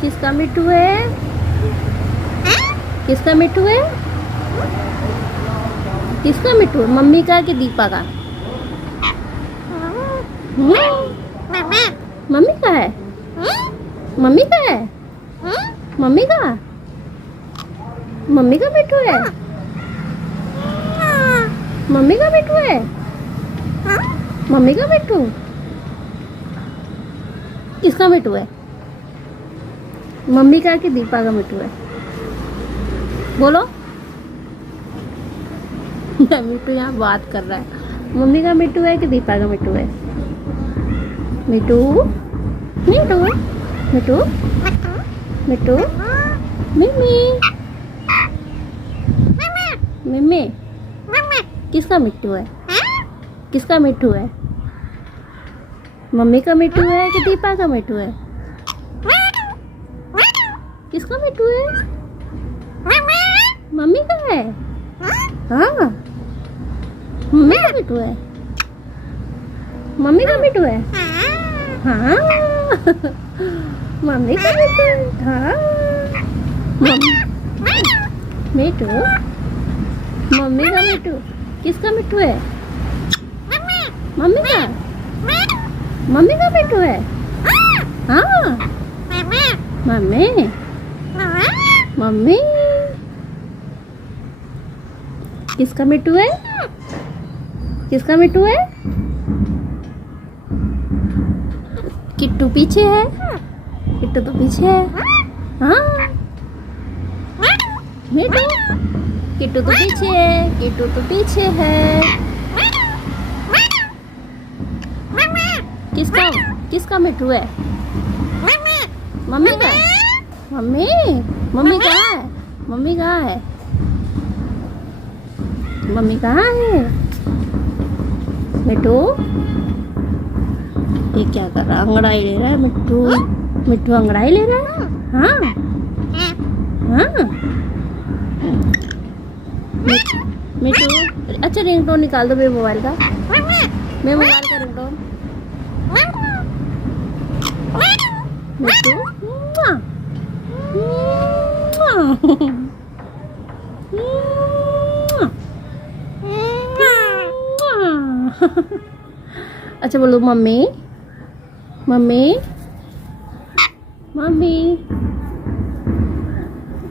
किसका मिट्ठू है? किसका मिट्ठू है? किसका मिट्ठू है? मम्मी का कि दीपा का? मम्मी का है? मम्मी का है? मम्मी का? मम्मी का मिट्ठू है? मम्मी का मिट्ठू है? मम्मी का मिट्ठू? किसका मिट्ठू है? मम्मी का कि दीपा का मिट्ठू है? बोलो। मिट्ठू यहाँ बात कर रहा है। मम्मी का मिट्ठू है कि दीपा का मिट्ठू है? मिट्ठू मिट्ठू मिट्ठू मिट्ठू मिमी मिमी किसका मिट्ठू है? किसका मिट्ठू है? मम्मी का मिट्ठू है कि दीपा का मिट्ठू है? किसका मिट्ठू है? मम्मी का है? हाँ, मम्मी का मिट्ठू है? मम्मी का मिट्ठू है? हाँ, मम्मी का मिट्ठू है? हाँ, मिट्ठू मम्मी का मिट्ठू। किसका मिट्ठू है? मम्मी का? मम्मी का मिट्ठू है? हाँ, मम्मी मम्मी किसका मिट्ठू है? किसका मिट्ठू है? किट्टू पीछे है। किट्टू तो पीछे है। हाँ, मिट्ठू किट्टू तो पीछे है। किट्टू तो पीछे है। किसका किसका मिट्ठू है? मम्मी का? मम्मी मम्मी कहाँ है? मम्मी कहाँ है? मम्मी कहाँ है? मिट्ठू ये क्या कर रहा है? अंगड़ाई ले रहा है मिट्ठू। मिट्ठू अंगड़ाई ले रहा है। हाँ हाँ मिट्ठू। अच्छा रिंगटोन निकाल दो मेरे मोबाइल का। मेरे मोबाइल का रिंगटोन। मिट्ठू अच्छा बोलो mummy mummy mummy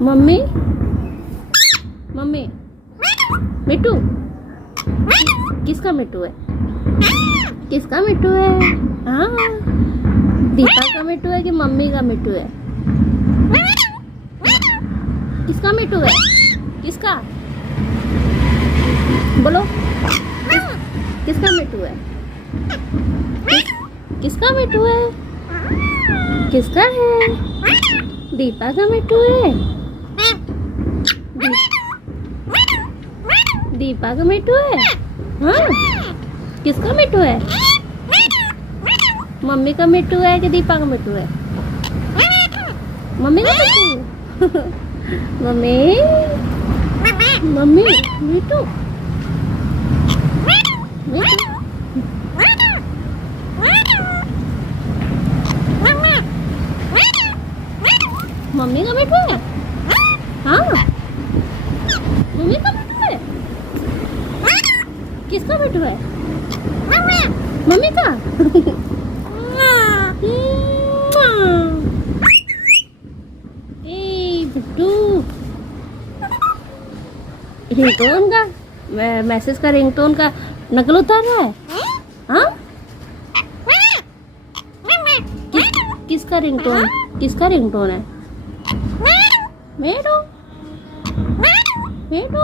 mummy mummy. मिट्ठू किसका मिट्ठू है? किसका मिट्ठू है? हाँ, दीपा का मिट्ठू है कि मम्मी का मिट्ठू है? किसका मिट्ठू है? किसका? बोलो। किसका मिट्ठू है? किसका मिट्ठू है? किसका है? दीपा का मिट्ठू है? दीपा का मिट्ठू है? हाँ, किसका मिट्ठू है? मम्मी का मिट्ठू है कि दीपा का मिट्ठू है? मम्मी का मिट्ठू। मम्मी मम्मी मिट्ठू मिट्ठू मम्मी का मिट्ठू है? हाँ, मम्मी का मिट्ठू है? किसका मिट्ठू है? मम्मी का? रिंगटोन का मैसेज का रिंगटोन का नकल उतार रहा है? हाँ, किसका रिंगटोन? किसका रिंगटोन है? मेरू मेरू